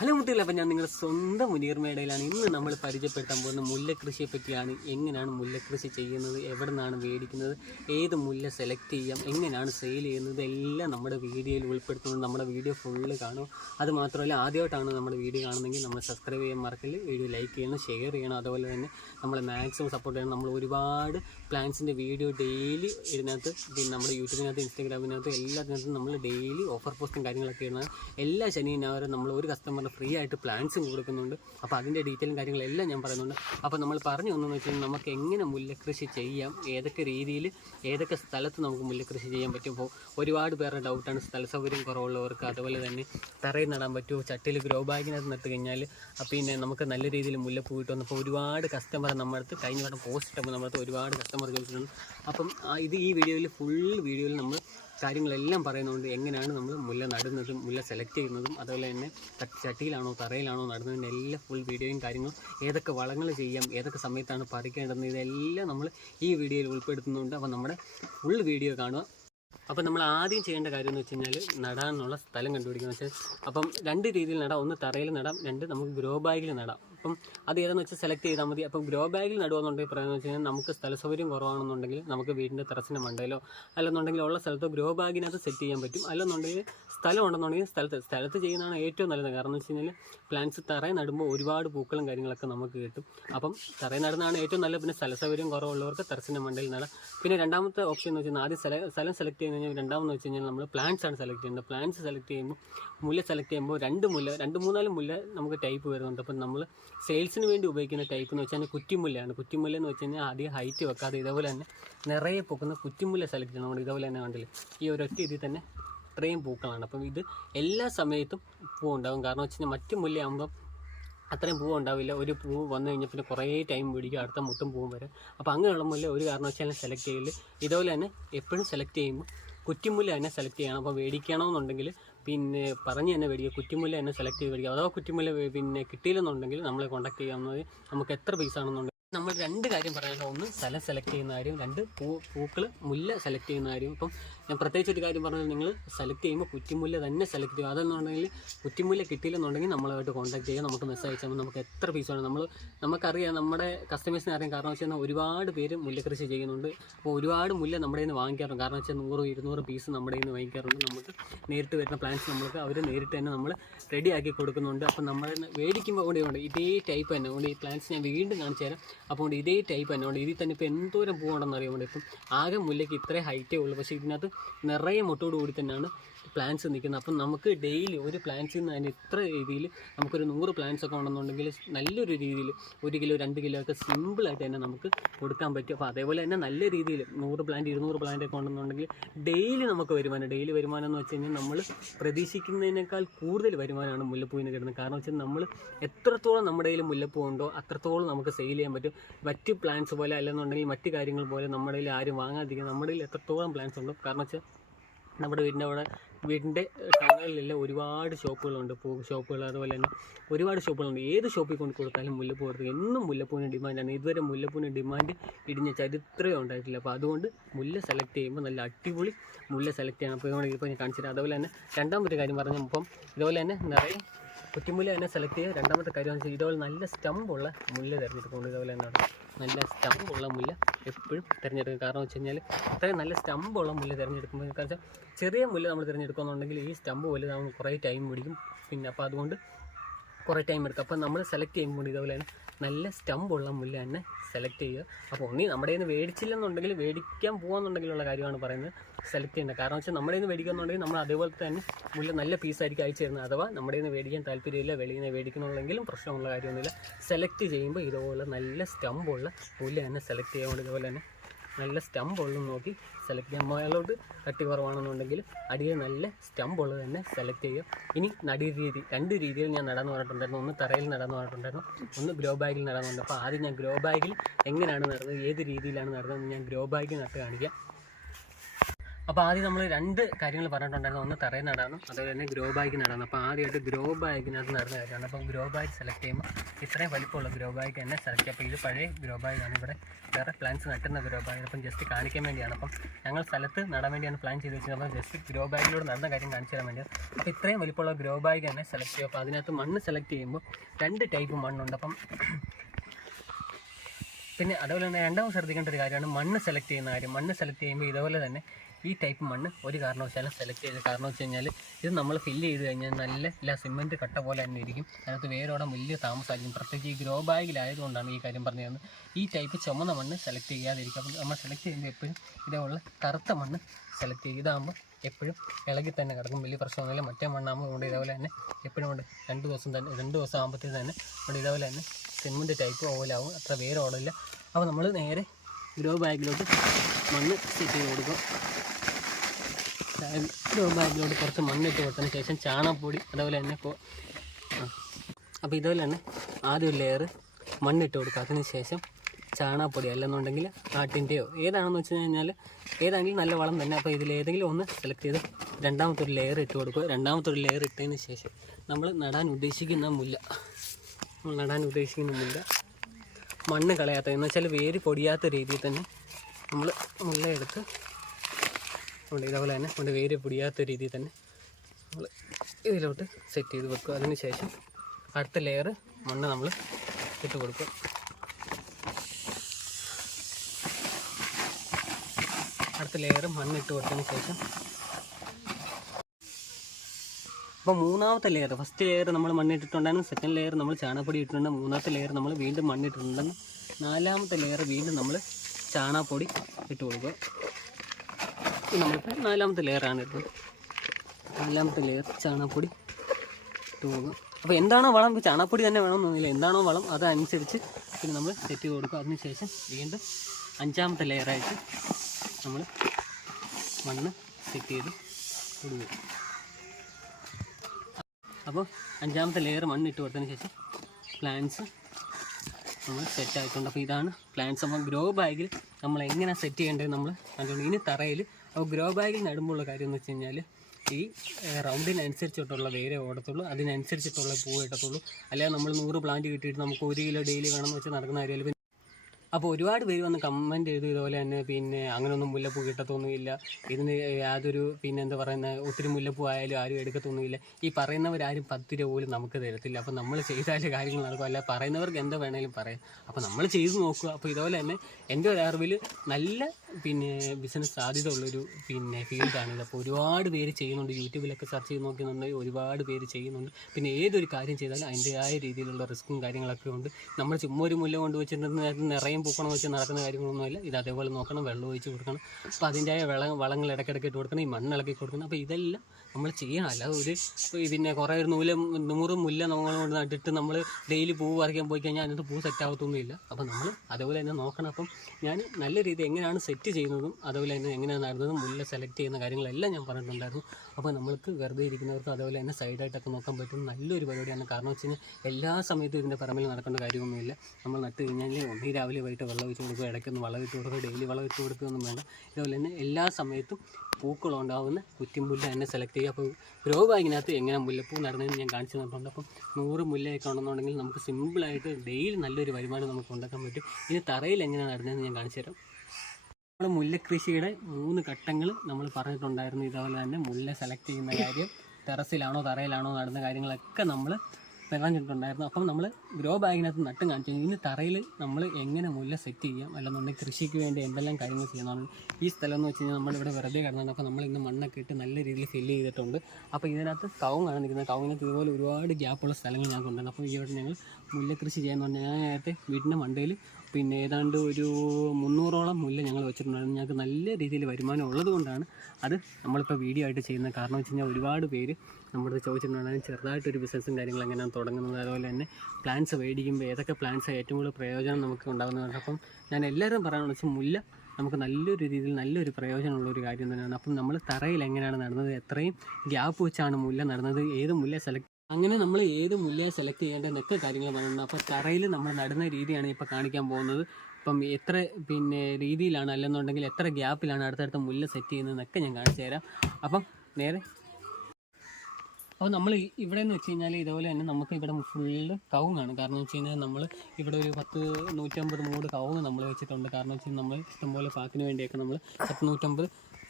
Hello മുട്ടുകൾ, അപ്പം ഞാൻ നിങ്ങളുടെ സ്വന്തം മുനീർ മേടയിലാണ്. ഇന്ന് നമ്മൾ പരിചയപ്പെടുത്താൻ പോകുന്ന മുല്ലക്കൃഷിയെ പറ്റിയാണ്. എങ്ങനെയാണ് മുല്ലക്കൃഷി ചെയ്യുന്നത്, എവിടെ നിന്നാണ് മേടിക്കുന്നത്, ഏത് മുല്ല സെലക്ട് ചെയ്യാം, എങ്ങനെയാണ് സെയിൽ ചെയ്യുന്നത്, എല്ലാം നമ്മുടെ വീഡിയോയിൽ ഉൾപ്പെടുത്തുന്നത്. നമ്മുടെ വീഡിയോ ഫുള്ള് കാണും. അത് മാത്രമല്ല, ആദ്യമായിട്ടാണ് നമ്മുടെ വീഡിയോ കാണുന്നതെങ്കിൽ നമ്മൾ സബ്സ്ക്രൈബ് ചെയ്യാൻ മറക്കല്, വീഡിയോ ലൈക്ക് ചെയ്യണം, ഷെയർ ചെയ്യണം. അതുപോലെ തന്നെ നമ്മളെ മാക്സിമം സപ്പോർട്ട് ചെയ്യണം. നമ്മൾ ഒരുപാട് പ്ലാൻസിൻ്റെ വീഡിയോ ഡെയിലി ഇതിനകത്ത്, പിന്നെ നമ്മുടെ യൂട്യൂബിനകത്ത്, ഇൻസ്റ്റാഗ്രാമിനകത്ത് എല്ലാത്തിനകത്തും നമ്മൾ ഡെയിലി ഓഫർ പോസ്റ്റും കാര്യങ്ങളൊക്കെ ഇടുന്നത്. എല്ലാ ശനിയും ഞായറും നമ്മൾ ഒരു കസ്റ്റമർ ഫ്രീ ആയിട്ട് പ്ലാൻസും കൊടുക്കുന്നുണ്ട്. അപ്പോൾ അതിൻ്റെ ഡീറ്റെയിലും കാര്യങ്ങളെല്ലാം ഞാൻ പറയുന്നുണ്ട്. അപ്പോൾ നമ്മൾ പറഞ്ഞു വന്നതെന്ന് വെച്ചാൽ നമുക്ക് എങ്ങനെ മുല്ലക്കൃഷി ചെയ്യാം, ഏതൊക്കെ രീതിയിൽ, ഏതൊക്കെ സ്ഥലത്ത് നമുക്ക് മുല്ലക്കൃഷി ചെയ്യാൻ പറ്റും. ഇപ്പോൾ ഒരുപാട് പേരുടെ ഡൗട്ടാണ് സ്ഥല സൗകര്യം കുറവുള്ളവർക്ക്. അതുപോലെ തന്നെ തറയിൽ നടാൻ പറ്റുമോ, ചട്ടിയിൽ ഗ്രോ ബാഗിനകത്ത് നട്ട് കഴിഞ്ഞാൽ പിന്നെ നമുക്ക് നല്ല രീതിയിൽ മുല്ലപ്പൂ കിട്ടുമെന്ന് ഒരുപാട് കസ്റ്റമർ നമ്മുടെ അടുത്ത് കഴിഞ്ഞ വട്ടം പോസ്റ്റ് ഇട്ടപ്പോൾ നമ്മുടെ അടുത്ത് ഒരുപാട് കസ്റ്റമർ ചോദിച്ചിട്ടുണ്ട്. അപ്പം ഈ വീഡിയോയിൽ ഫുൾ വീഡിയോയിൽ നമ്മൾ കാര്യങ്ങളെല്ലാം പറയുന്നുണ്ട്. എങ്ങനെയാണ് നമ്മൾ മുല്ല നടുന്നതും മുല്ല സെലക്ട് ചെയ്യുന്നതും, അതുപോലെ തന്നെ ചട്ടിയിലാണോ തറയിലാണോ നടുന്നതിൻ്റെ എല്ലാ ഫുൾ വീഡിയോയും കാര്യങ്ങളും, ഏതൊക്കെ വളങ്ങൾ ചെയ്യാം, ഏതൊക്കെ സമയത്താണ് പറിക്കേണ്ടത്, ഇതെല്ലാം നമ്മൾ ഈ വീഡിയോയിൽ ഉൾപ്പെടുത്തുന്നുണ്ട്. അപ്പോൾ നമ്മുടെ ഫുൾ വീഡിയോ കാണുക. അപ്പം നമ്മൾ ആദ്യം ചെയ്യേണ്ട കാര്യം എന്ന് വെച്ച് കഴിഞ്ഞാൽ നടാനുള്ള സ്ഥലം കണ്ടുപിടിക്കുക എന്ന് വെച്ചാൽ, അപ്പം രണ്ട് രീതിയിൽ നടാം. ഒന്ന് തറയിൽ നടാം, രണ്ട് നമുക്ക് ഗ്രോ ബാഗിൽ നടാം. അപ്പം അത് ഏതെന്ന് വെച്ചാൽ സെലക്ട് ചെയ്താൽ മതി. അപ്പം ഗ്രോ ബാഗിൽ നടുകയെന്നുണ്ടെങ്കിൽ പറയുന്നത് വെച്ച് കഴിഞ്ഞാൽ നമുക്ക് സ്ഥല സൗകര്യം കുറവാണെന്നുണ്ടെങ്കിൽ നമുക്ക് വീടിൻ്റെ ടെറസിൻ്റെ മണ്ടയിലോ അല്ലെന്നുണ്ടെങ്കിൽ ഉള്ള സ്ഥലത്തോ ഗ്രോ ബാഗിനകത്ത് സെറ്റ് ചെയ്യാൻ പറ്റും. അല്ലെന്നുണ്ടെങ്കിൽ സ്ഥലം ഉണ്ടെന്നുണ്ടെങ്കിൽ സ്ഥലത്ത് ചെയ്യുന്നതാണ് ഏറ്റവും നല്ലത്. കാരണം എന്ന് വെച്ച് കഴിഞ്ഞാൽ പ്ലാന്റ്സ് തറയിൽ നടുമ്പോൾ ഒരുപാട് പൂക്കളും കാര്യങ്ങളൊക്കെ നമുക്ക് കിട്ടും. അപ്പം തറയിൽ നടുന്നതാണ് ഏറ്റവും നല്ലത്. പിന്നെ സ്ഥല സൗകര്യം കുറവുള്ളവർക്ക് ടെറസിൻ്റെ മണ്ടയിൽ നടാം. പിന്നെ രണ്ടാമത്തെ ഓപ്ഷൻ എന്ന് വെച്ചാൽ ആദ്യം സ്ഥലം സെലക്ട് ചെയ്യുന്ന രണ്ടാമെന്ന് വെച്ച് കഴിഞ്ഞാൽ നമ്മൾ പ്ലാന്റ്സ് ആണ് സെലക്ട് ചെയ്യുന്നത്. പ്ലാന്റ്സ് സെലക്ട് ചെയ്യുമ്പോൾ മുല്ല സെലക്ട് ചെയ്യുമ്പോൾ രണ്ട് മൂന്നാല് മുല്ല നമുക്ക് ടൈപ്പ് വരുന്നുണ്ട്. അപ്പം നമ്മൾ സെയിൽസിന് വേണ്ടി ഉപയോഗിക്കുന്ന ടൈപ്പ് എന്ന് വെച്ചാൽ കുറ്റിമുല്ലയാണ്. കുറ്റിമുല്ല എന്ന് വെച്ച് കഴിഞ്ഞാൽ ആദ്യം ഹൈറ്റ് വെക്കാതെ ഇതേപോലെ തന്നെ നിറയെ പൂക്കുന്ന കുറ്റിമുല്ല സെലക്ട് ചെയ്യണം. നമ്മൾ ഇതേപോലെ തന്നെ കണ്ടില്ല, ഈ ഒരൊറ്റ ഇതിൽ തന്നെ ഇത്രയും പൂക്കളാണ്. അപ്പം ഇത് എല്ലാ സമയത്തും പൂ ഉണ്ടാകും. കാരണം വെച്ച് കഴിഞ്ഞാൽ മറ്റു മുല്ലയാകുമ്പം അത്രയും പൂവ് ഉണ്ടാവില്ല. ഒരു പൂവ് വന്നു കഴിഞ്ഞാൽ പിന്നെ കുറേ ടൈം പിടിക്കും അടുത്ത മുട്ടും പൂവും വരെ. അപ്പോൾ അങ്ങനെയുള്ള മുല്ല ഒരു കാരണവശാലും സെലക്ട് ചെയ്യൽ. ഇതുപോലെ തന്നെ എപ്പോഴും സെലക്ട് ചെയ്യുമ്പോൾ കുറ്റിമുല്ല തന്നെ സെലക്ട് ചെയ്യണം. അപ്പോൾ മേടിക്കണമെന്നുണ്ടെങ്കിൽ പിന്നെ പറഞ്ഞ് തന്നെ മേടിക്കുക, കുറ്റിമുല്ല തന്നെ സെലക്ട് ചെയ്ത് മേടിക്കുക. അഥവാ കുറ്റിമുല്ല പിന്നെ കിട്ടിയില്ലെന്നുണ്ടെങ്കിൽ നമ്മളെ കോൺടാക്ട് ചെയ്യാവുന്നത്. നമുക്ക് എത്ര പീസാണെന്നുണ്ടെങ്കിൽ നമ്മൾ രണ്ട് കാര്യം പറയാനുണ്ട്. ഒന്ന് സ്ഥലം സെലക്ട് ചെയ്യുന്ന കാര്യം, രണ്ട് പൂക്കൾ മുല്ല സെലക്ട് ചെയ്യുന്ന കാര്യം. ഇപ്പം ഞാൻ പ്രത്യേകിച്ച് ഒരു കാര്യം പറഞ്ഞാൽ, നിങ്ങൾ സെലക്ട് ചെയ്യുമ്പോൾ കുറ്റിമുല്ല തന്നെ സെലക്ട് ചെയ്യുക. അതെന്നുണ്ടെങ്കിൽ കുറ്റിമുല്ല കിട്ടിയില്ലെന്നുണ്ടെങ്കിൽ നമ്മളായിട്ട് കോൺടാക്ട് ചെയ്യുക, നമുക്ക് മെസ്സേജ് അയച്ചാൽ നമുക്ക് എത്ര പീസ് വേണം നമുക്കറിയാം, നമ്മുടെ കസ്റ്റമേഴ്സിനെ അറിയാം. കാരണം വെച്ചാൽ ഒരുപാട് പേര് മുല്ലക്കൃഷി ചെയ്യുന്നുണ്ട്. അപ്പോൾ ഒരുപാട് മുല്ല നമ്മുടെ നിന്ന് വാങ്ങിക്കാറുണ്ട്. കാരണം വെച്ചാൽ 100-200 പീസ് നമ്മുടെ നിന്ന് വാങ്ങിക്കാറുണ്ട്. നമുക്ക് നേരിട്ട് വരുന്ന പ്ലാൻസ് നമുക്ക് അവർ നേരിട്ട് തന്നെ നമ്മൾ റെഡിയാക്കി കൊടുക്കുന്നുണ്ട്. അപ്പം നമ്മൾ മേടിക്കുമ്പോൾ ഉണ്ട് ഇതേ ടൈപ്പ് തന്നെ ഉണ്ട്. ഈ പ്ലാൻസ് ഞാൻ വീണ്ടും കാണിച്ചു തരാം. അപ്പോൾ ഇതേ ടൈപ്പ് തന്നെ ഉണ്ട്. ഇതിൽ തന്നെ ഇപ്പോൾ എന്തോരം പൂവുണ്ടെന്ന് അറിയാൻ വേണ്ടി. ഇപ്പം ആകെ മുല്ലയ്ക്ക് ഇത്രേ ഹൈറ്റേ ഉള്ളൂ, പക്ഷേ ഇതിനകത്ത് നിറയെ മുട്ടോട് കൂടി തന്നെയാണ് പ്ലാന്റ്സ് നിൽക്കുന്നത്. അപ്പം നമുക്ക് ഡെയിലി ഒരു പ്ലാന്റ്സിൽ നിന്ന് തന്നെ ഇത്ര രീതിയിൽ നമുക്കൊരു 100 പ്ലാന്റ്സ് ഒക്കെ ഉണ്ടെന്നുണ്ടെങ്കിൽ നല്ലൊരു രീതിയിൽ 1 കിലോ 2 കിലോ ഒക്കെ സിമ്പിളായിട്ട് തന്നെ നമുക്ക് കൊടുക്കാൻ പറ്റും. അപ്പോൾ അതേപോലെ തന്നെ നല്ല രീതിയിൽ 100 പ്ലാന്റ് 200 പ്ലാന്റ് ഒക്കെ ഉണ്ടെന്നുണ്ടെങ്കിൽ ഡെയിലി നമുക്ക് വരുമാനം എന്ന് വെച്ച് കഴിഞ്ഞാൽ നമ്മൾ പ്രതീക്ഷിക്കുന്നതിനേക്കാൾ കൂടുതൽ വരുമാനമാണ് മുല്ലപ്പൂവിന് കിട്ടുന്നത്. കാരണം വെച്ചാൽ നമ്മൾ എത്രത്തോളം നമ്മുടെ കയ്യിൽ മുല്ലപ്പൂ ഉണ്ടോ അത്രത്തോളം നമുക്ക് സെയിൽ ചെയ്യാൻ പറ്റും. മറ്റ് പ്ലാന്റ്സ് പോലെ അല്ലെന്നുണ്ടെങ്കിൽ മറ്റ് കാര്യങ്ങൾ പോലെ നമ്മുടെ കയ്യിൽ ആരും വാങ്ങാതിരിക്കുക. നമ്മുടെ കയ്യിൽ എത്രത്തോളം പ്ലാന്റ്സ് ഉണ്ടോ, കാരണം വെച്ചാൽ നമ്മുടെ വീടിൻ്റെ ടൗണുകളിലെല്ലാം ഒരുപാട് ഷോപ്പുകളുണ്ട്, പൂ ഷോപ്പുകൾ. അതുപോലെ തന്നെ ഒരുപാട് ഷോപ്പുകളുണ്ട്. ഏത് ഷോപ്പിൽ കൊണ്ട് കൊടുത്താലും മുല്ലപ്പൂ കൊടുക്കുക. എന്നും മുല്ലപ്പൂവിന് ഡിമാൻഡാണ്. ഇതുവരെ മുല്ലപ്പൂവിന് ഡിമാൻഡ് ഇടിഞ്ഞ ചരിത്രമേ ഉണ്ടായിട്ടില്ല. അപ്പോൾ അതുകൊണ്ട് മുല്ല സെലക്ട് ചെയ്യുമ്പോൾ നല്ല അടിപൊളി മുല്ല സെലക്ട് ചെയ്യണം. അപ്പോൾ ഇപ്പോൾ ഞാൻ കാണിച്ചു തരാം. അതുപോലെ തന്നെ രണ്ടാമത്തെ കാര്യം പറഞ്ഞു, ഇപ്പം ഇതുപോലെ തന്നെ നിറയെ കുറ്റിമുല്ല തന്നെ സെലക്ട് ചെയ്യുക. രണ്ടാമത്തെ കാര്യം എന്ന് വെച്ചാൽ ഇതുപോലെ നല്ല സ്റ്റമ്പുള്ള മുല്ല തിരഞ്ഞെടുക്കുന്നുണ്ട്. ഇതുപോലെ തന്നെ നല്ല സ്റ്റമ്പുള്ള മുല്ല എപ്പോഴും തിരഞ്ഞെടുക്കുക. കാരണം വെച്ച് കഴിഞ്ഞാൽ അത്രയും നല്ല സ്റ്റമ്പുള്ള മുല്ല തിരഞ്ഞെടുക്കുമ്പോൾ, കാരണം വെച്ചാൽ ചെറിയ മുല്ല നമ്മൾ തിരഞ്ഞെടുക്കുകയെന്നുണ്ടെങ്കിൽ ഈ സ്റ്റമ്പ് വലുതാകുമ്പോൾ കുറേ ടൈം പിടിക്കും. പിന്നെ അപ്പോൾ അതുകൊണ്ട് കുറേ ടൈം എടുക്കും. അപ്പോൾ നമ്മൾ സെലക്ട് ചെയ്യുമ്പോൾ ഇതുപോലെ തന്നെ നല്ല സ്റ്റമ്പുള്ള മുല്ല തന്നെ സെലക്ട് ചെയ്യുക. അപ്പോൾ നമ്മുടെ കയ്യിൽ നിന്ന് മേടിച്ചില്ലെന്നുണ്ടെങ്കിൽ, മേടിക്കാൻ പോകാമെന്നുണ്ടെങ്കിലുള്ള കാര്യമാണ് പറയുന്നത് സെലക്ട് ചെയ്യേണ്ടത്. കാരണം വെച്ചാൽ നമ്മുടെ കയ്യിൽ നിന്ന് മേടിക്കുകയെന്നുണ്ടെങ്കിൽ നമ്മൾ അതേപോലെ തന്നെ മുല്ല നല്ല പീസായിരിക്കും അയച്ചു തരുന്നത്. അഥവാ നമ്മുടെ കയ്യിൽ നിന്ന് മേടിക്കാൻ താല്പര്യമില്ല, വെളിയിൽ നിന്ന് മേടിക്കണമെങ്കിലും പ്രശ്നമുള്ള കാര്യമൊന്നുമില്ല. സെലക്ട് ചെയ്യുമ്പോൾ ഇതുപോലെ നല്ല സ്റ്റമ്പുള്ള മുല്ല തന്നെ സെലക്ട് ചെയ്യുമ്പോൾ ഇതുപോലെ തന്നെ നല്ല സ്റ്റമ്പുള്ള നോക്കി സെലക്ട് ചെയ്യാം. മുകളിലോട്ട് കട്ടി കുറവാണെന്നുണ്ടെങ്കിൽ അടിയിൽ നല്ല സ്റ്റമ്പുള്ളത് തന്നെ സെലക്ട് ചെയ്യുക. ഇനി രീതി, 2 രീതിയിൽ ഞാൻ നടാന്ന് പറഞ്ഞിട്ടുണ്ടായിരുന്നു. ഒന്ന് തറയിൽ നടാന്ന് പറഞ്ഞിട്ടുണ്ടായിരുന്നു, ഒന്ന് ഗ്രോ ബാഗിൽ നടാന്നുണ്ട്. അപ്പോൾ ആദ്യം ഞാൻ ഗ്രോ ബാഗിൽ എങ്ങനെയാണ് നടുന്നത്, ഏത് രീതിയിലാണ് നടുന്നത് ഞാൻ ഗ്രോ ബാഗിൽ നട്ട് കാണിക്കാം. അപ്പോൾ ആദ്യം നമ്മൾ 2 കാര്യങ്ങൾ പറഞ്ഞിട്ടുണ്ടായിരുന്നു. ഒന്ന് തറയിൽ നടാനും അതുപോലെ തന്നെ ഗ്രോ ബാഗ് നടാനും. അപ്പോൾ ആദ്യമായിട്ട് ഗ്രോ ബാഗിനകത്ത് നടന്ന കാര്യമാണ്. അപ്പം ഗ്രോ ബാഗ് സെലക്ട് ചെയ്യുമ്പോൾ ഇത്രയും വലിപ്പമുള്ള ഗ്രോ ബാഗ് തന്നെ സെലക്ട് ചെയ്യുക. അപ്പോൾ ഇത് പഴയ ഗ്രോ ബാഗാണ്. ഇവിടെ വേറെ പ്ലാന്റ്സ് നട്ടുന്ന ഗ്രോ ബാഗ്. അപ്പം ജസ്റ്റ് കാണിക്കാൻ വേണ്ടിയാണ്. അപ്പം ഞങ്ങൾ സ്ഥലത്ത് നടാൻ വേണ്ടിയാണ് പ്ലാൻ ചെയ്ത് വെച്ചത്. അപ്പോൾ ജസ്റ്റ് ഗ്രോ ബാഗിലൂടെ നടന്ന കാര്യം കാണിച്ചു തരാൻ വേണ്ടിയാണ്. അപ്പോൾ ഇത്രയും വലിപ്പമുള്ള ഗ്രോ ബാഗ് തന്നെ സെലക്ട് ചെയ്യുക. അപ്പോൾ അതിനകത്ത് മണ്ണ് സെലക്ട് ചെയ്യുമ്പോൾ 2 ടൈപ്പ് മണ്ണുണ്ട്. അപ്പം പിന്നെ അതുപോലെ തന്നെ രണ്ടാമത് ശ്രദ്ധിക്കേണ്ട ഒരു കാര്യമാണ് മണ്ണ് സെലക്ട് ചെയ്യുന്ന കാര്യം. മണ്ണ് സെലക്ട് ചെയ്യുമ്പോൾ ഇതുപോലെ തന്നെ ഈ ടൈപ്പ് മണ്ണ് ഒരു കാരണവശാലും സെലക്ട് ചെയ്ത്, കാരണം വെച്ച് കഴിഞ്ഞാൽ ഇത് നമ്മൾ ഫില്ല് ചെയ്ത് കഴിഞ്ഞാൽ നല്ല സിമെൻറ്റ് കട്ട പോലെ തന്നെ ഇരിക്കും. അതിനകത്ത് വേരോടെ വലിയ താമസമായിരിക്കും. പ്രത്യേകിച്ച് ഈ ഗ്രോ ബാഗിലായതുകൊണ്ടാണ് ഈ കാര്യം പറഞ്ഞു തരുന്നത്. ഈ ടൈപ്പ് ചുമന്ന മണ്ണ് സെലക്ട് ചെയ്യാതിരിക്കും. അപ്പം നമ്മൾ സെലക്ട് ചെയ്യുമ്പോൾ എപ്പോഴും ഇതേപോലെ കറുത്ത മണ്ണ് സെലക്ട് ചെയ്യും. ഇതാകുമ്പോൾ എപ്പോഴും ഇളകി തന്നെ കിടക്കും, വലിയ പ്രശ്നമൊന്നുമില്ല. മറ്റേ മണ്ണാകുമ്പോൾ കൊണ്ട് ഇതേപോലെ തന്നെ എപ്പോഴും കൊണ്ട് 2 ദിവസം ആകുമ്പോഴത്തേക്ക് തന്നെ കൊണ്ട് ഇതേപോലെ തന്നെ സിമെൻറ്റ് ടൈപ്പ് ഓയിലാവും, അത്ര വേരോടില്ല. അപ്പോൾ നമ്മൾ നേരെ ഗ്രോ ബാഗിലോട്ട് മണ്ണ് സെറ്റ് ചെയ്ത് കൊടുക്കും. ഗ്രോ ബാഗിലോട്ട് കുറച്ച് മണ്ണിട്ട് കൊടുത്തതിന് ശേഷം ചാണകപ്പൊടി അതുപോലെ തന്നെ അപ്പോൾ ഇതുപോലെ തന്നെ ആദ്യം ഒരു ലെയർ മണ്ണിട്ട് കൊടുക്കുക. അതിന് ശേഷം ചാണകപ്പൊടി അല്ലെന്നുണ്ടെങ്കിൽ ആട്ടിൻ്റെയോ ഏതാണെന്ന് വെച്ച് കഴിഞ്ഞാൽ ഏതാണെങ്കിലും നല്ല വളം തന്നെ. അപ്പോൾ ഇതിലേതെങ്കിലും ഒന്ന് സെലക്ട് ചെയ്ത് രണ്ടാമത്തെ ഒരു ലെയർ ഇട്ട് കൊടുക്കുക. രണ്ടാമത്തെ ഒരു ലെയർ ഇട്ടതിന് ശേഷം നമ്മൾ നടാൻ ഉദ്ദേശിക്കുന്ന മുല്ല മണ്ണ് കളയാത്ത എന്ന് വെച്ചാൽ വേര് പൊടിയാത്ത രീതിയിൽ തന്നെ നമ്മൾ മുല്ല എടുത്ത് ഇതേപോലെ തന്നെ കൊണ്ട് വേര് പൊടിയാത്ത രീതിയിൽ തന്നെ നമ്മൾ ഇതിലോട്ട് സെറ്റ് ചെയ്ത് വെക്കുക. അതിന് ശേഷം അടുത്ത ലെയർ മണ്ണ് നമ്മൾ ഇട്ട് കൊടുക്കുക. അടുത്ത ലെയർ മണ്ണ് ഇട്ട് കൊടുത്തതിന് ശേഷം അപ്പോൾ മൂന്നാമത്തെ ലെയർ, ഫസ്റ്റ് ലെയർ നമ്മൾ മണ്ണിട്ടിട്ടുണ്ടായിരുന്നു, സെക്കൻഡ് ലെയർ നമ്മൾ ചാണകപ്പൊടി ഇട്ടിട്ടുണ്ട്, മൂന്നാമത്തെ ലെയർ നമ്മൾ വീണ്ടും മണ്ണിട്ടിട്ടുണ്ടെന്ന്, നാലാമത്തെ ലെയർ വീണ്ടും നമ്മൾ ചാണകപ്പൊടി ഇട്ട് കൊടുക്കുക. നമ്മളിപ്പോൾ നാലാമത്തെ ലെയറാണ് ഇട്ടത്. നാലാമത്തെ ലെയർ ചാണകപ്പൊടി ഇട്ട് കൊടുക്കുക. അപ്പോൾ എന്താണോ വളം, ഇപ്പോൾ ചാണകപ്പൊടി തന്നെ വേണമെന്നൊന്നുമില്ല, എന്താണോ വളം അതനുസരിച്ച് പിന്നെ നമ്മൾ സെറ്റ് ചെയ്ത് കൊടുക്കുക. അതിന് ശേഷം വീണ്ടും 5ാമത്തെ ലെയറായിട്ട് നമ്മൾ മണ്ണ് സെറ്റ് ചെയ്ത് കൊടുക്കുക. അപ്പോൾ 5ാമത്തെ ലെയർ മണ്ണ് ഇട്ട് കൊടുത്തതിന് ശേഷം പ്ലാന്റ്സ് നമ്മൾ സെറ്റ് ആയിട്ടുണ്ട്. അപ്പോൾ ഇതാണ് പ്ലാന്റ്സ്. അപ്പോൾ ഗ്രോ ബാഗിൽ നമ്മൾ എങ്ങനെ സെറ്റ് ചെയ്യേണ്ടത് നമ്മൾ കണ്ടുകൊണ്ട് ഇനി തറയിൽ. അപ്പോൾ ഗ്രോ ബാഗിൽ നടുമ്പോഴുള്ള കാര്യം എന്ന് വെച്ച് കഴിഞ്ഞാൽ ഈ റൗണ്ടിനനുസരിച്ചിട്ടുള്ള വേരെ ഓടത്തുള്ളൂ, അതിനനുസരിച്ചിട്ടുള്ള പൂ കിട്ടത്തുള്ളൂ. അല്ലാതെ നമ്മൾ 100 പ്ലാന്റ് കിട്ടിയിട്ട് നമുക്ക് 1 കിലോ ഡെയിലി വേണമെന്ന് വെച്ച് നടക്കുന്ന കാര്യമല്ല. അപ്പോൾ ഒരുപാട് പേര് വന്ന് കമൻറ്റ് ചെയ്തു ഇതുപോലെ തന്നെ പിന്നെ അങ്ങനെയൊന്നും മുല്ലപ്പൂ കിട്ടത്തൊന്നുമില്ല, ഇതിന് യാതൊരു പിന്നെ എന്താ പറയുന്നത് ഒത്തിരി മുല്ലപ്പൂ ആയാലും ആരും എടുക്കത്തൊന്നുമില്ല. ഈ പറയുന്നവരാരും 10 രൂപ പോലും നമുക്ക് തരത്തില്ല. അപ്പോൾ നമ്മൾ ചെയ്താലേ കാര്യങ്ങൾ നടക്കും, അല്ല പറയുന്നവർക്ക് എന്താ വേണമെങ്കിലും പറയാം. അപ്പോൾ നമ്മൾ ചെയ്ത് നോക്കുക. അപ്പോൾ ഇതുപോലെ തന്നെ എൻ്റെ ഒരു അറിവിൽ നല്ല പിന്നെ ബിസിനസ് സാധ്യത ഉള്ളൊരു പിന്നെ ഫീൽഡാണിത്. അപ്പോൾ ഒരുപാട് പേര് ചെയ്യുന്നുണ്ട്, യൂട്യൂബിലൊക്കെ സെർച്ച് ചെയ്ത് നോക്കുന്നുണ്ടെങ്കിൽ ഒരുപാട് പേര് ചെയ്യുന്നുണ്ട്. പിന്നെ ഏതൊരു കാര്യം ചെയ്താലും അതിൻ്റെതായ രീതിയിലുള്ള റിസ്ക്കും കാര്യങ്ങളൊക്കെ ഉണ്ട്. നമ്മൾ ചുമ്മാ ഒരു മുല്ല കൊണ്ടുവച്ചിട്ടുണ്ടെങ്കിൽ നിറയും പൂക്കണം വെച്ച് നടക്കുന്ന കാര്യങ്ങളൊന്നുമില്ല. ഇത് അതേപോലെ നോക്കണം, വെള്ളം ഒഴിച്ച് കൊടുക്കണം. അപ്പോൾ അതിൻ്റെതായ വളങ്ങൾ ഇടയ്ക്കിടയ്ക്ക് ഇട്ട് കൊടുക്കണം, ഈ മണ്ണിളക്കി കൊടുക്കണം. അപ്പോൾ ഇതെല്ലാം നമ്മൾ ചെയ്യണം. അല്ലാതെ ഒരു പിന്നെ കുറേ ഒരു 100 മുല്ല നമ്മൾ കൊണ്ട് നട്ടിട്ട് നമ്മൾ ഡെയിലി പൂ പറിക്കാൻ പോയി കഴിഞ്ഞാൽ അതിനകത്ത് പൂ സെറ്റ് ആവത്തൊന്നുമില്ല. അപ്പോൾ നമ്മൾ അതേപോലെ തന്നെ നോക്കണം. അപ്പം ഞാൻ നല്ല രീതി എങ്ങനെയാണ് സെറ്റ് ചെയ്യുന്നതും അതുപോലെ തന്നെ എങ്ങനെയാണ് നടുന്നതും മുല്ല സെലക്ട് ചെയ്യുന്ന കാര്യങ്ങളെല്ലാം ഞാൻ പറഞ്ഞിട്ടുണ്ടായിരുന്നു. അപ്പോൾ നമ്മൾക്ക് വെറുതെ ഇരിക്കുന്നവർക്കും അതുപോലെ തന്നെ സൈഡായിട്ടൊക്കെ നോക്കാൻ പറ്റും നല്ലൊരു പരിപാടിയാണ്. കാരണം വെച്ച് കഴിഞ്ഞാൽ എല്ലാ സമയത്തും ഇതിൻ്റെ പറമ്പിൽ നടക്കേണ്ട കാര്യമൊന്നുമില്ല. നമ്മൾ നട്ട് കഴിഞ്ഞാൽ ഒന്നീ രാവിലെ വൈകിട്ട് വെള്ളം ഒഴിച്ച് കൊടുക്കുക, ഇടയ്ക്കൊന്ന് വളം ഇട്ട് കൊടുക്കുക, ഡെയിലി വളം ഇട്ട് കൊടുക്കുകയൊന്നും വേണ്ട. ഇതുപോലെ തന്നെ എല്ലാ സമയത്തും പൂക്കളുണ്ടാവുന്ന കുറ്റിമുല്ല തന്നെ സെലക്ട് ചെയ്യുക. അപ്പോൾ ഗ്രോ ബാഗിനകത്ത് എങ്ങനെ മുല്ലപ്പൂ നടുന്നതെന്ന് ഞാൻ കാണിച്ചു തന്നിട്ടുണ്ട്. അപ്പം 100 മുല്ലയൊക്കെ ഉണ്ടെന്നുണ്ടെങ്കിൽ നമുക്ക് സിമ്പിളായിട്ട് ഡെയിലി നല്ലൊരു വരുമാനം നമുക്ക് ഉണ്ടാക്കാൻ പറ്റും. ഇനി തറയിൽ എങ്ങനെ നടുന്നതെന്ന് ഞാൻ കാണിച്ചു തരാം. നമ്മൾ മുല്ലക്കൃഷിയുടെ 3 ഘട്ടങ്ങൾ നമ്മൾ പറഞ്ഞിട്ടുണ്ടായിരുന്നു. ഇതുപോലെ തന്നെ മുല്ല സെലക്ട് ചെയ്യുന്ന കാര്യം, ടെറസിലാണോ തറയിലാണോ നടുന്ന കാര്യങ്ങളൊക്കെ നമ്മൾ പറഞ്ഞിട്ടുണ്ടായിരുന്നു. അപ്പം നമ്മൾ ഗ്രോ ബാഗിനകത്ത് നട്ടും കാണിച്ചു. ഇനി തറയിൽ നമ്മൾ എങ്ങനെ മുല്ല സെറ്റ് ചെയ്യാം, അല്ലെന്നുണ്ടെങ്കിൽ കൃഷിക്ക് വേണ്ടി എന്തെല്ലാം കാര്യങ്ങൾ ചെയ്യണമെന്ന്. ഈ സ്ഥലം എന്ന് വെച്ച് കഴിഞ്ഞാൽ നമ്മളിവിടെ വെറുതെ കിടന്നാണ്. അപ്പോൾ നമ്മൾ ഇന്ന് മണ്ണൊക്കെ ഇട്ട് നല്ല രീതിയിൽ ഫില്ല് ചെയ്തിട്ടുണ്ട്. അപ്പോൾ ഇതിനകത്ത് കവുങ്ങാണ് നിൽക്കുന്നത്. കവുങ്ങിനകത്ത് ഇതുപോലെ ഒരുപാട് ഗ്യാപ്പുള്ള സ്ഥലങ്ങൾ ഞങ്ങൾക്ക് ഉണ്ടായിരുന്നു. അപ്പോൾ ഇവിടെ ഞങ്ങൾ മുല്ലക്കൃഷി ചെയ്യാമെന്ന് പറഞ്ഞാൽ ഞാൻ നേരത്തെ വീടിൻ്റെ മണ്ടയിൽ പിന്നെ ഏതാണ്ട് ഒരു 300ഓളം മുല്ല ഞങ്ങൾ വെച്ചിട്ടുണ്ടായിരുന്നു. ഞങ്ങൾക്ക് നല്ല രീതിയിൽ വരുമാനം ഉള്ളത് കൊണ്ടാണ് അത് നമ്മളിപ്പോൾ വീഡിയോ ആയിട്ട് ചെയ്യുന്നത്. കാരണം വെച്ച് കഴിഞ്ഞാൽ ഒരുപാട് പേര് നമ്മുടെ ചോദിച്ചിട്ടുണ്ടായിരുന്നു ചെറുതായിട്ടൊരു ബിസിനസ്സും കാര്യങ്ങൾ എങ്ങനെയാണ് തുടങ്ങുന്നത്, അതുപോലെ തന്നെ പ്ലാന്റ്സ് മേടിക്കുമ്പോൾ ഏതൊക്കെ പ്ലാന്റ്സ് ഏറ്റവും കൂടുതൽ പ്രയോജനം നമുക്ക് ഉണ്ടാകുന്നതാണ്. അപ്പം ഞാൻ എല്ലാവരും പറയാമെന്ന് വെച്ചാൽ മുല്ല നമുക്ക് നല്ലൊരു രീതിയിൽ നല്ലൊരു പ്രയോജനമുള്ളൊരു കാര്യം തന്നെയാണ്. അപ്പം നമ്മൾ തറയിൽ എങ്ങനെയാണ് നടുന്നത്, എത്രയും ഗ്യാപ്പ് വെച്ചാണ് മുല്ല നടുന്നത്, ഏത് മുല്ല സെലക്ട് അങ്ങനെ നമ്മൾ ഏത് മുല്ലയെ സെലക്ട് ചെയ്യേണ്ടതെന്നൊക്കെ കാര്യങ്ങൾ പറയുന്നത്. അപ്പോൾ തറയിൽ നമ്മൾ നടുന്ന രീതിയാണ് ഇപ്പോൾ കാണിക്കാൻ പോകുന്നത്. അപ്പം എത്ര പിന്നെ രീതിയിലാണ് അല്ലെന്നുണ്ടെങ്കിൽ എത്ര ഗ്യാപ്പിലാണ് അടുത്തടുത്ത മുല്ല സെറ്റ് ചെയ്യുന്നതെന്നൊക്കെ ഞാൻ കാണിച്ചു തരാം. അപ്പം നേരെ അപ്പോൾ നമ്മൾ ഇവിടെ എന്ന് വെച്ച് കഴിഞ്ഞാൽ ഇതുപോലെ തന്നെ നമുക്ക് ഇവിടെ ഫുള്ള് കവുങ്ങാണ്. കാരണം എന്ന് വെച്ച് കഴിഞ്ഞാൽ നമ്മൾ ഇവിടെ ഒരു 150 മൂട് കവുങ്ങ് നമ്മൾ വെച്ചിട്ടുണ്ട്. കാരണം എന്ന് വെച്ച് കഴിഞ്ഞാൽ നമ്മൾ ഇഷ്ടംപോലെ പാക്കിന് വേണ്ടിയൊക്കെ നമ്മൾ 150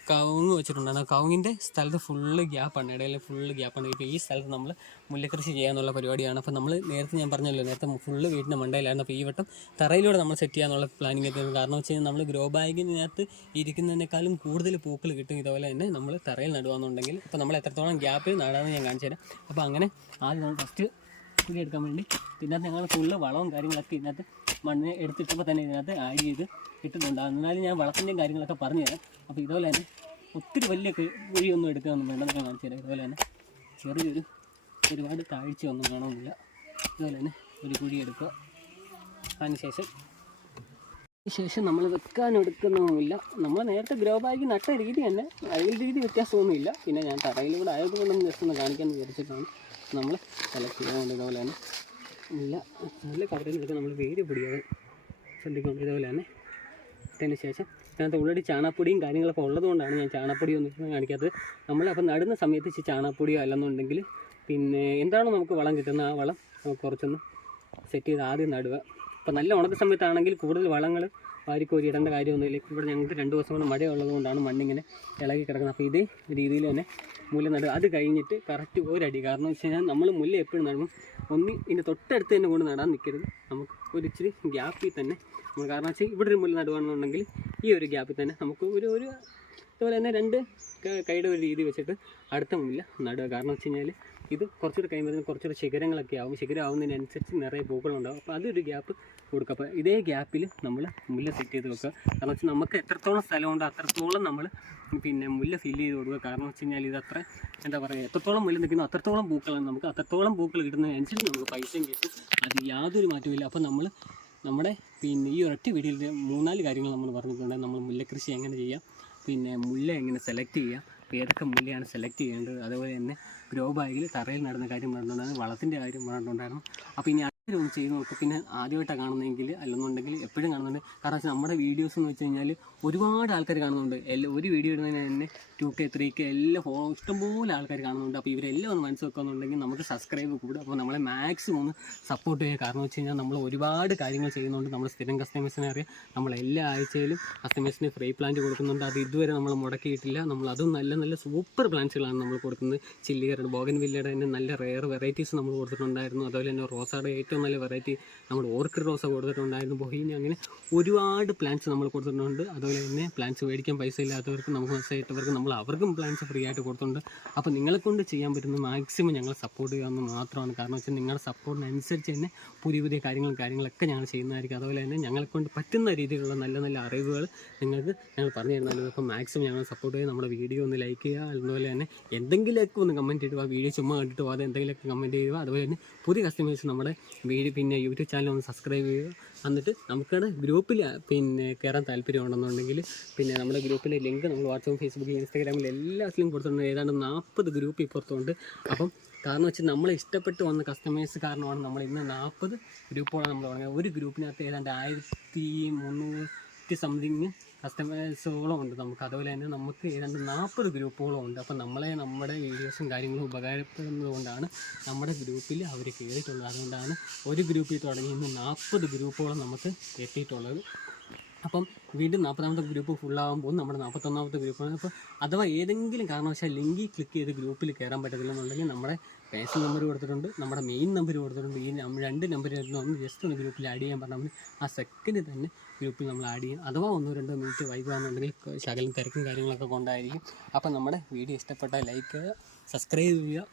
കവുങ്ങ് വെച്ചിട്ടുണ്ടാണ്. കവുങ്ങിൻ്റെ സ്ഥലത്ത് ഫുള്ള് ഗ്യാപ്പാണ്, ഇടയിൽ ഫുള്ള് ഗ്യാപ്പാണ്. ഇപ്പോൾ ഈ സ്ഥലത്ത് നമ്മൾ മുല്ലക്കൃഷി ചെയ്യാനുള്ള പരിപാടിയാണ്. അപ്പോൾ നമ്മൾ നേരത്തെ ഞാൻ പറഞ്ഞല്ലോ, നേരത്തെ ഫുള്ള് വീടിൻ്റെ മണ്ടയിലായിരുന്നു. അപ്പോൾ ഈ വട്ടം തറയിലൂടെ നമ്മൾ സെറ്റ് ചെയ്യാനുള്ള പ്ലാനിങ് എത്തിയത്. കാരണം വെച്ച് കഴിഞ്ഞാൽ നമ്മൾ ഗ്രോ ബാഗിനകത്ത് ഇരിക്കുന്നതിനേക്കാളും കൂടുതൽ പൂക്കൾ കിട്ടും ഇതുപോലെ തന്നെ നമ്മൾ തറയിൽ നടുകയെന്നുണ്ടെങ്കിൽ. അപ്പോൾ നമ്മൾ എത്രത്തോളം ഗ്യാപ്പിൽ നടാമെന്ന് ഞാൻ കാണിച്ചു തരാം. അപ്പോൾ അങ്ങനെ ആദ്യം നമ്മൾ ഫസ്റ്റ് കുഴി എടുക്കാൻ വേണ്ടി ഇതിനകത്ത് ഞങ്ങൾ ഫുള്ള് വളവും കാര്യങ്ങളൊക്കെ ഇതിനകത്ത് മണ്ണിനെ എടുത്തിട്ടപ്പോൾ തന്നെ ഇതിനകത്ത് ആഡ് ചെയ്ത് ഇട്ടിട്ടുണ്ട്. എന്നാലും ഞാൻ വളത്തിൻ്റെയും കാര്യങ്ങളൊക്കെ പറഞ്ഞു തരാം. അപ്പോൾ ഇതുപോലെ തന്നെ ഒത്തിരി വലിയ കുഴിയൊന്നും എടുക്കുകയൊന്നും വേണ്ടെന്നൊക്കെ കാണിച്ചു തരാം. ഇതുപോലെ തന്നെ ചെറിയൊരു ഒരുപാട് താഴ്ചയൊന്നും കാണുന്നില്ല. ഇതുപോലെ തന്നെ ഒരു കുഴി എടുക്കുക. അതിനുശേഷം നമ്മൾ വെക്കാനെടുക്കുന്നൊന്നുമില്ല. നമ്മൾ നേരത്തെ ഗ്രോ ബാഗ് നട്ട രീതി തന്നെ, അതിൽ രീതി വ്യത്യാസമൊന്നുമില്ല. പിന്നെ ഞാൻ തറയിലൂടെ ആയതുകൊണ്ടൊന്നും ജസ്റ്റ് ഒന്ന് കാണിക്കാമെന്ന് വിചാരിച്ചിട്ടാണ് നമ്മൾ സെലക്ട് ചെയ്യാൻ. ഇതുപോലെ തന്നെ നല്ല കവറിലെടുത്ത് നമ്മൾ വേര് പൊടിയാകും ശ്രദ്ധിക്കണം. ഇതുപോലെ തന്നെ ഇട്ടതിന് ശേഷം അതിനകത്ത് ഓൾറെഡി ചാണകപ്പൊടിയും കാര്യങ്ങളൊക്കെ ഉള്ളതുകൊണ്ടാണ് ഞാൻ ചാണകപ്പൊടി ഒന്നും കാണിക്കാത്തത്. നമ്മളപ്പോൾ നടുന്ന സമയത്ത് ചാണകപ്പൊടിയോ അല്ലെന്നുണ്ടെങ്കിൽ പിന്നെ എന്താണോ നമുക്ക് വളം കിട്ടുന്ന ആ വളം നമുക്ക് കുറച്ചൊന്ന് സെറ്റ് ചെയ്ത് ആദ്യം നടുക. അപ്പോൾ നല്ല ഉണക്ക സമയത്താണെങ്കിൽ കൂടുതൽ വളങ്ങൾ വാരിക്കോരി ഇടേണ്ട കാര്യമൊന്നുമില്ല. ഇവിടെ ഞങ്ങൾക്ക് 2 ദിവസം കൊണ്ട് മഴ ഉള്ളതുകൊണ്ടാണ് മണ്ണിങ്ങനെ ഇളകി കിടക്കുന്നത്. അപ്പോൾ ഇതേ രീതിയിൽ തന്നെ മുല്ല നടുക. അത് കഴിഞ്ഞിട്ട് കറക്റ്റ് ഒരടി. കാരണം വെച്ച് കഴിഞ്ഞാൽ നമ്മൾ മുല്ല എപ്പോഴും നടുമ്പോൾ ഇതിൻ്റെ തൊട്ടടുത്ത് തന്നെ കൊണ്ട് നടാൻ നിൽക്കരുത്. നമുക്ക് ഒരു ഇച്ചിരി ഗ്യാപ്പിൽ തന്നെ നമ്മൾ, കാരണം വെച്ചാൽ ഇവിടെ ഒരു മുല്ല നടുകയാണെന്നുണ്ടെങ്കിൽ ഈ ഒരു ഗ്യാപ്പിൽ തന്നെ നമുക്ക് ഇതുപോലെ തന്നെ 2 കൈയുടെ ഒരു രീതി വെച്ചിട്ട് അടുത്ത മുല്ല നടുക. കാരണം വെച്ച് കഴിഞ്ഞാൽ ഇത് കുറച്ചുകൂടി കഴിയുമ്പോൾ കുറച്ചുകൂടി ശിഖരങ്ങളൊക്കെ ആവും. ശിഖരം ആവുന്നതിനനുസരിച്ച് നിറയെ പൂക്കളുണ്ടാവും. അപ്പോൾ അതൊരു ഗ്യാപ്പ് കൊടുക്കുക. അപ്പോൾ ഇതേ ഗ്യാപ്പിൽ നമ്മൾ മുല്ല സെറ്റ് ചെയ്ത് വെക്കുക. കാരണം വെച്ചാൽ നമുക്ക് എത്രത്തോളം സ്ഥലമുണ്ടോ അത്രത്തോളം നമ്മൾ പിന്നെ മുല്ല ഫില്ല് ചെയ്ത് കൊടുക്കുക. കാരണം വെച്ച് കഴിഞ്ഞാൽ ഇതത്ര എന്താ പറയുക, എത്രത്തോളം മുല്ല നിൽക്കുന്നു അത്രത്തോളം പൂക്കളാണ്. നമുക്ക് അത്രത്തോളം പൂക്കൾ കിട്ടുന്നതിനനുസരിച്ച് നമുക്ക് പൈസയും കിട്ടും. അത് യാതൊരു മാറ്റമില്ല. അപ്പോൾ നമ്മുടെ പിന്നെ ഈ ഒരൊറ്റ വീഡിയോയിൽ 3-4 കാര്യങ്ങൾ നമ്മൾ പറഞ്ഞിട്ടുണ്ട്. നമ്മൾ മുല്ലക്കൃഷി എങ്ങനെ ചെയ്യാം, പിന്നെ മുല്ല എങ്ങനെ സെലക്ട് ചെയ്യാം, ഏതൊക്കെ മുല്ലയാണ് സെലക്ട് ചെയ്യേണ്ടത്, അതുപോലെ തന്നെ ഗ്രോ ബാഗിൽ തറയിൽ നടന്ന കാര്യം പറഞ്ഞിട്ടുണ്ടായിരുന്നു, വളത്തിൻ്റെ കാര്യം പറഞ്ഞിട്ടുണ്ടായിരുന്നു. അപ്പോൾ ഇനി ഒന്ന് ചെയ്ത് നോക്കും. പിന്നെ ആദ്യമായിട്ടാണ് കാണുന്നതെങ്കിൽ അല്ലെന്നുണ്ടെങ്കിൽ എപ്പോഴും കാണുന്നുണ്ട്. കാരണം വെച്ചാൽ നമ്മുടെ വീഡിയോസ് എന്ന് വെച്ച് കഴിഞ്ഞാൽ ഒരുപാട് ആൾക്കാർ കാണുന്നുണ്ട്. ഒരു വീഡിയോ ഇടുന്നതിന് തന്നെ 2K 3K എല്ലാം ഇഷ്ടംപോലെ ആൾക്കാർ കാണുന്നുണ്ട്. അപ്പോൾ ഇവരെല്ലാം ഒന്ന് മനസ്സ് വെക്കുകയെന്നുണ്ടെങ്കിൽ നമുക്ക് സബ്സ്ക്രൈബ് കൂടും. അപ്പോൾ നമ്മളെ മാക്സിമം ഒന്ന് സപ്പോർട്ട് ചെയ്യുക. കാരണം വെച്ച് കഴിഞ്ഞാൽ നമ്മൾ ഒരുപാട് കാര്യങ്ങൾ ചെയ്യുന്നുണ്ട്. നമ്മൾ സ്ഥിരം കസ്റ്റമേഴ്സിനെ അറിയാം. നമ്മൾ എല്ലാ ആഴ്ചയിലും കസ്റ്റമേഴ്സിന് ഫ്രീ പ്ലാന്റ് കൊടുക്കുന്നുണ്ട്. അത് ഇതുവരെ നമ്മൾ മുടക്കിയിട്ടില്ല. നമ്മൾ അതും നല്ല സൂപ്പർ പ്ലാന്റ്സുകളാണ് നമ്മൾ കൊടുക്കുന്നത്. ചില്ലിയറുടെ ബോഗൻവില്ലയുടെ തന്നെ നല്ല റെയർ വെറൈറ്റീസ് നമ്മൾ കൊടുത്തിട്ടുണ്ടായിരുന്നു. അതുപോലെ തന്നെ റോസയുടെ ഏറ്റവും നല്ല വെറൈറ്റി നമ്മൾ ഓർക്കിഡ് റോസ കൊടുത്തിട്ടുണ്ടായിരുന്നു. ബൊഹീനി, അങ്ങനെ ഒരുപാട് പ്ലാന്റ്സ് നമ്മൾ കൊടുത്തിട്ടുണ്ട്. അതുപോലെ തന്നെ പ്ലാന്റ്സ് മേടിക്കാൻ പൈസ ഇല്ലാത്തവർക്ക്, നമുക്ക് മനസ്സിലായിട്ടവർക്ക് നമ്മൾ അവർക്കും പ്ലാന്റ്സ് ഫ്രീ ആയിട്ട് കൊടുത്തിട്ടുണ്ട്. അപ്പോൾ നിങ്ങളെ കൊണ്ട് ചെയ്യാൻ പറ്റുന്ന മാക്സിമം ഞങ്ങൾ സപ്പോർട്ട് ചെയ്യാമെന്ന് മാത്രമാണ്. കാരണം വെച്ചാൽ നിങ്ങളുടെ സപ്പോർട്ടിനനുസരിച്ച് തന്നെ പുതിയ കാര്യങ്ങളൊക്കെ ഞങ്ങൾ ചെയ്യുന്നതായിരിക്കും. അതുപോലെ തന്നെ ഞങ്ങളെ കൊണ്ട് പറ്റുന്ന രീതിയിലുള്ള നല്ല അറിവുകൾ നിങ്ങൾക്ക് ഞങ്ങൾ പറഞ്ഞു തരുന്നതാണ്. അപ്പോൾ മാക്സിമം ഞങ്ങൾ സപ്പോർട്ട് ചെയ്യുക. നമ്മുടെ വീഡിയോ ഒന്ന് ലൈക്ക് ചെയ്യുക. അതുപോലെ തന്നെ എന്തെങ്കിലുമൊക്കെ ഒന്ന് കമൻറ്റ് ചെയ്യുക. വീഡിയോ ചുമ്മാ കണ്ടിട്ട് പോകാതെ എന്തെങ്കിലുമൊക്കെ കമൻറ്റ് ചെയ്യുക. അതുപോലെ തന്നെ പുതിയ കസ്റ്റമേഴ്സ് നമ്മുടെ പിന്നെ യൂട്യൂബ് ചാനൽ ഒന്ന് സബ്സ്ക്രൈബ് ചെയ്യുക. എന്നിട്ട് നമുക്കവിടെ ഗ്രൂപ്പിൽ പിന്നെ കയറാൻ താല്പര്യമുണ്ടെന്നുണ്ടെങ്കിൽ പിന്നെ നമ്മുടെ ഗ്രൂപ്പിലെ ലിങ്ക് നമ്മൾ വാട്സാപ്പ്, ഫേസ്ബുക്ക്, ഇൻസ്റ്റാഗ്രാമിൽ എല്ലാത്തിലും കൊടുത്തിട്ടുണ്ട്. ഏതാണ്ട് 40 ഗ്രൂപ്പ് ഇപ്പുറത്തുണ്ട്. അപ്പം കാരണം വെച്ചാൽ നമ്മളെ ഇഷ്ടപ്പെട്ട് വന്ന കസ്റ്റമേഴ്സ് കാരണമാണ് നമ്മൾ ഇന്ന് 40 ഗ്രൂപ്പുകളാണ് നമ്മൾ തുടങ്ങിയത്. ഒരു ഗ്രൂപ്പിനകത്ത് ഏതാണ്ട് 1300 സംതിങ് കസ്റ്റമേഴ്സോളം ഉണ്ട് നമുക്ക്. അതുപോലെ തന്നെ നമുക്ക് ഏതാണ്ട് 40 ഗ്രൂപ്പുകളും ഉണ്ട്. അപ്പോൾ നമ്മുടെ വീഡിയോസും കാര്യങ്ങളും ഉപകാരപ്പെടുന്നത് കൊണ്ടാണ് നമ്മുടെ ഗ്രൂപ്പിൽ അവർ കയറിയിട്ടുള്ളത്. അതുകൊണ്ടാണ് ഒരു ഗ്രൂപ്പിൽ തുടങ്ങി ഇന്ന് 40 ഗ്രൂപ്പുകളും നമുക്ക് എത്തിയിട്ടുള്ളത്. അപ്പം വീണ്ടും 40ാമത്തെ ഗ്രൂപ്പ് ഫുള്ളാകുമ്പോൾ നമ്മുടെ 41ാമത്തെ ഗ്രൂപ്പാണ്. അപ്പോൾ അഥവാ ഏതെങ്കിലും കാരണവശാൽ ലിങ്കിൽ ക്ലിക്ക് ചെയ്ത് ഗ്രൂപ്പിൽ കയറാൻ പറ്റത്തില്ലെന്നുണ്ടെങ്കിൽ നമ്മുടെ പേഴ്സണൽ നമ്പർ കൊടുത്തിട്ടുണ്ട്, നമ്മുടെ മെയിൻ നമ്പർ കൊടുത്തിട്ടുണ്ട്. ഈ 2 നമ്പറിൽ ഒന്ന് ജസ്റ്റ് ഒന്ന് ഗ്രൂപ്പിൽ ആഡ് ചെയ്യാൻ പറഞ്ഞാൽ ആ സെക്കൻഡ് തന്നെ ഗ്രൂപ്പിൽ നമ്മൾ ആഡ് ചെയ്യും. അഥവാ 1-2 മിനിറ്റ് വൈകുകയാണെന്നുണ്ടെങ്കിൽ ശകലം തിരക്കും കാര്യങ്ങളൊക്കെ കൊണ്ടായിരിക്കും. അപ്പം നമ്മുടെ വീഡിയോ ഇഷ്ടപ്പെട്ടാൽ ലൈക്ക് ചെയ്യുക, സബ്സ്ക്രൈബ് ചെയ്യുക.